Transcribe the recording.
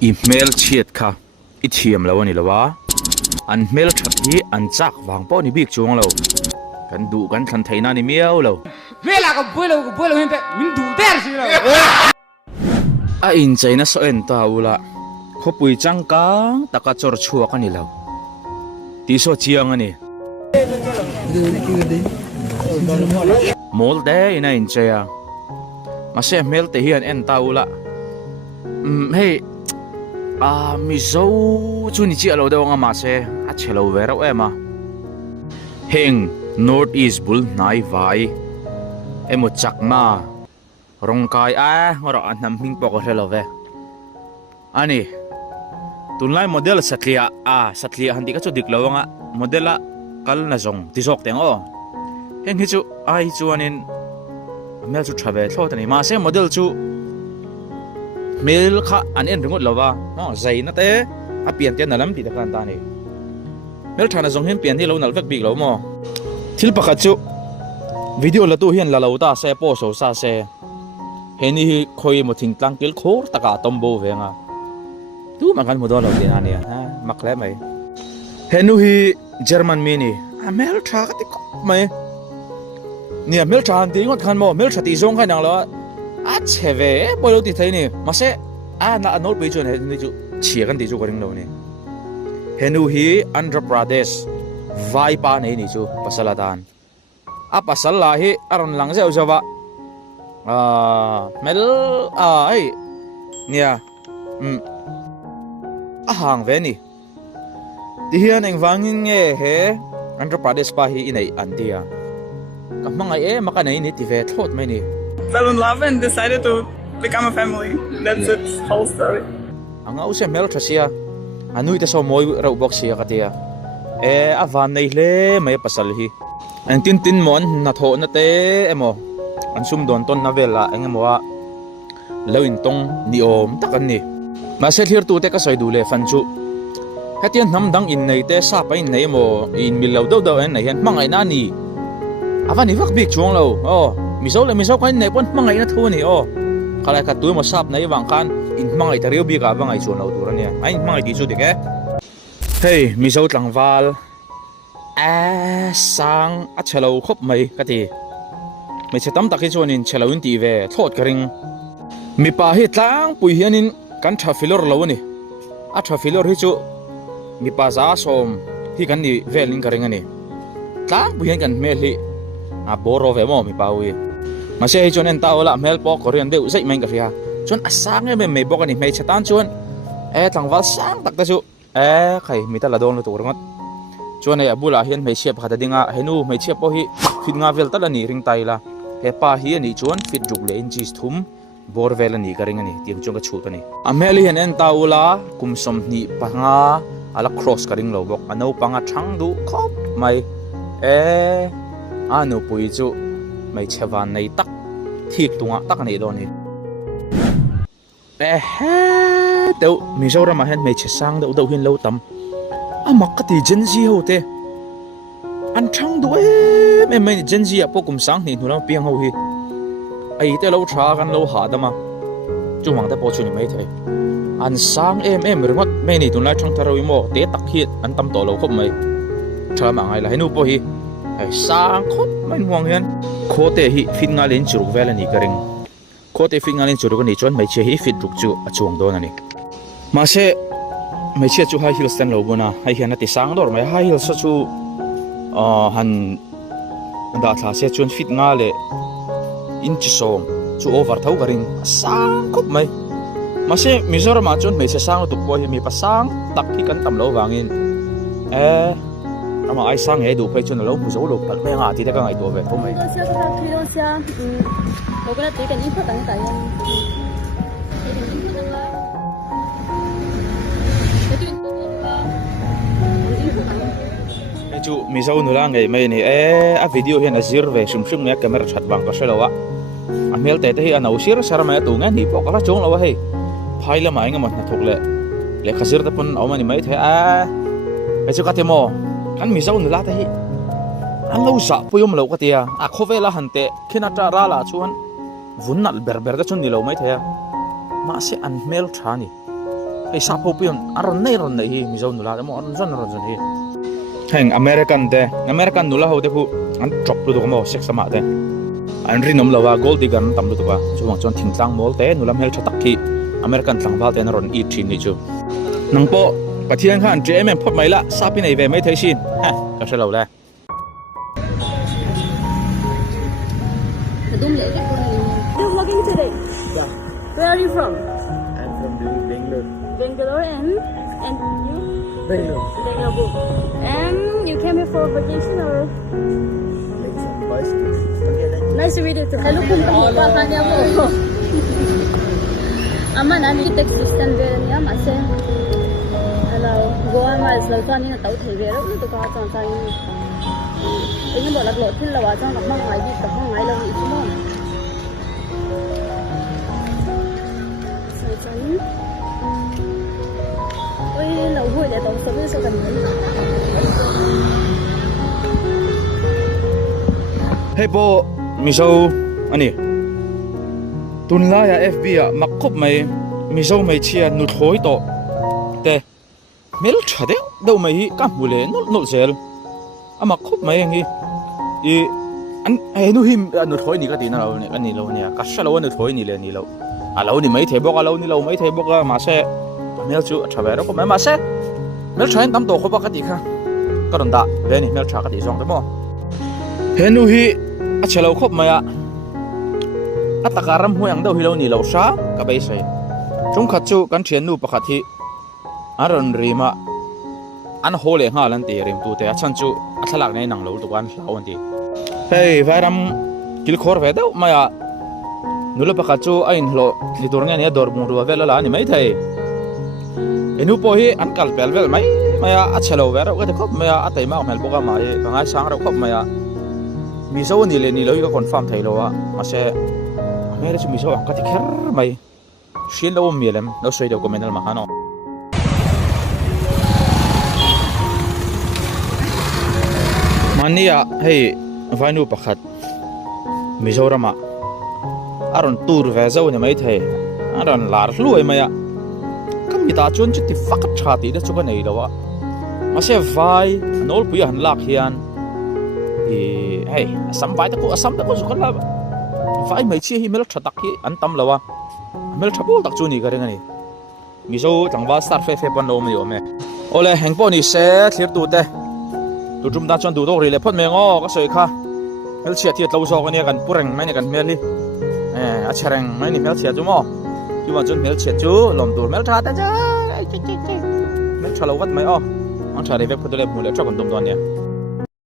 email chiat kha I thiam lo ani lawa an mail that hi an chak wang po ni bik chuang lo kan du kan than theina ni miau lo vela ko boilo hente min du der si lo a in chaina so en ta ula khopui changka taka chor chhuwa ka ni lo ti so chiang ani mol de ina in chaya mase mail te hian en ta ula hey mi zo chu ni chi alo de nga ma se a chelo vera ema heng north east bul nai vai emo chakma rongkai a ngora anam hing pok helo ve ani tunlai model satlia handi ka chu dik lawanga modela kal na zong ti sok teng o heng hi chu ai chuanin mel chu travel thlo tani ma se model chu mel kha an en ringot lawa no zai na te a pian te nalam ti da kan ta ni mel thana zong hem pian hi lo nal vek bik lo mo thil pakhat chu video la tu hian la lo ta se po so sa se heni hi khoi mo thing tlang kil khor taka tombo venga tu makan mo do lo tin ani ha makle mai henu hi german mini a mel tha ka ti ko mai nia mel tha an ti ngot khan mo mel tha ti zong khai nang lo a cheve polo ti thai ni ma se a na anol pe chon he ni chu chia kan ti chu karing lo ni henu hi andhra pradesh vai pa nei ni chu pasaladan a pasal la hi aron lang zeu zawa mel ai nia a hang ve ni ti hian eng wangin nge he andhra pradesh pa hi inai antia kamangai e makanai ni ti ve thot mai ni fell in love and decided to become a family. That's its whole story. Ang ause mel trasia anui ta so moi rau box sia katia avan nei hle mai pasal hi an tin mon na tho na te emo an sum don ton novela engemo a loin tong ni om takan ni ma se thir tu te ka soi du le fan chu hetian nam dang in nei te sa pa in nei mo in mil lo do en nei hian mangai na ni avani vak bik chuang lo miso kain nei pon mangai na thu ni kalai ka tu mo sap nei wang kan in mangai tariu bi ka bangai chu no tur ania ai mangai ti chu de ke hey miso tlangwal sang a chelo khop mai ka ti me chetam takhi chuanin chelo in ti ve thot karing mi pa hi tlang pui hianin kan tha filor lo ni a tha filor hi chu mi pa za som hi kan ni velin karing ani tlang pui hian kan mel hi a boro ve mo mi pa wi ma se hi chon en ta ola mel po korean de zai mai ka ria chon asang e me bok ani me chatan chon tlangwal sang tak ta chu khai mi ta la dong lu tur ngot chon e abula hian me chep khata dinga henu me chep po hi fit nga vel tal ani ring tai la he pa hi ani chon fit juk le in jis thum bor vel ani ka ring ani ti chong ka chut ani a mel hian en ta ola kum som ni pa nga ala cross ka ring lo bok ano panga thang du khop mai anu pui chu mai chewan nei tak thik tunga tak nei do ni deu mizoram ma hen mai che sang deu hin lo tam amak ka ti gen ji ho te an thang du mai gen ji a pokum sang ni nulam piang ho hi ai te lo tha kan lo ha dama chu mang ta po chu ni mai thai an sang ringot mai ni tunla thang tharoi mo te tak hi an tam to lo khop mai tha ma ngai la henu po hi sang khot mai muang hian khote hi fit nga len churuk vel ani karing khote fit nga len churuk ani chon mai che hi fit ruk chu achung don ani ma se mai che chu high heels tan lo bona hai hian ati sang dor mai high heels chu han da tha se chon fit nga le in chi song chu over thau karing sang khop mai ma se mizoram ma chon mai che sang tu po hi mi pa sang tak hi kan tam lo wangin ama ai sang he du phai chun lo mu zo lo pat me nga ti ta ka ngai to ve thom mai sia ka thi lo sia o ka ti kan in pha tang ta yan chu mi zo nu la ngai mai ni a video hian a zir ve sum nge camera that wang ka shelo wa a mel te te hi anau sir sar ma tu nga ni po ka chong lo wa hei phai la mai nga ma na thok le khazir ta pun au mani mai the a chu ka te mo kan mi zo nu la ta hi an lo sa puyom lo ka tia a khovela hante khina ta ra la chuan vunnal berber da chun ni lo mai the ma se an mel thani ไอ้ซาโพปิอนอารอนในฮีมิโซนุลาเดมออนซอนฮีแห่งอเมริกันนุลาเขาเดพูอันจบรู้ตัวมั้งเซ็กสมาเดอันรีนอมลาวาโกลดิกันตำรู้ตัวช่วงจนทิ้งตังมอลเตนุลาเฮลชตักที่อเมริกันตังบาลเตนรอนอีทีนี่จูนังโปปะเทียนขันเจมพอดไม่ละซาปินไอเวไม่เทชินฮะก็ใช่เราแหละ Đúng lễ cái con này. You're vlogging today. Yeah, Where are you from? I'm from Bangalore. Bangalore and you? Bangalore. Bangalore. And you came here for vacation or? Like some boys to Nice to meet you too. Hello kung pa kanya mo. Ama na ni text system về niya mà xem. Hello, Goa mà lâu cho nên là tàu thầy về đó tụi con chọn chọn. Cái như bảo là lột thiên là vào trong gặp mong ngoài đi gặp mong ngoài lâu ý chứ không? Sao chán? Ôi lâu vui để tổng số với số gần nữa. Hey po, miso ani. Tun la ya FB a makop mai miso mai chia nu thoi to. Te mel chade do mai hi ka mule no zel. Ama khop mai ngi. I an ai nu him nu thoi ni ka ti na lo ni ani lo ni ka sha lo nu thoi ni le ni lo. A lo ni mai the bok a lo ni lo mai the bok a ma se mel chu chawe ro ko ma se mel chain tam to kho ba ka ti kha. Ka don da ve ni mel cha ka ti jong de mo. He nu hi a chelo khop maya atakaram huyang do hilo ni lo sha ka bai sai chung khat chu kan thian nu pakhat hi aron rima an hole nga lan ti rim tu te a chan chu a thalak nei nang lo tu kan hlaw an ti hei vairam kil khor ve do maya nula pakhat chu a in hlo ni tur nga ni dor bung ru ve la ni mai thai enu po hi an kal pel vel mai maya a chelo ve ro ka te khop maya a tai ma mel boka ma e ka ngai sang ro khop maya miso ni le ni lo ka confirm thai lo a ma se mere chu miso ang ka ti kher mai shin lo mi lem lo soi do comment ma hano mania hei vainu pakhat mizorama aron tur ve zo ni mai thai aron lar luai maya kam mi ta chon chu ti fakat thati da chu ka nei lo wa ma se vai nol pu han lak hian hey asam vai ta ko chu kan la vai mai chi hi mel thatak hi an tam lawa mel thapol tak chu ni gareng ani mizo tangwa star fe pan lo mi o me ole hengpo ni se thlir tu te tu tum da chon du do ri le phot me ngo ka soi kha mel chia thi tlo so ka ni kan pureng mai ni kan mel hi a chereng mai ni mel chia chu mo chu ma chon mel chia chu lom tur mel tha ta cha mel thalo wat mai o ang tha re ve phot le mu le tra kon dom don ya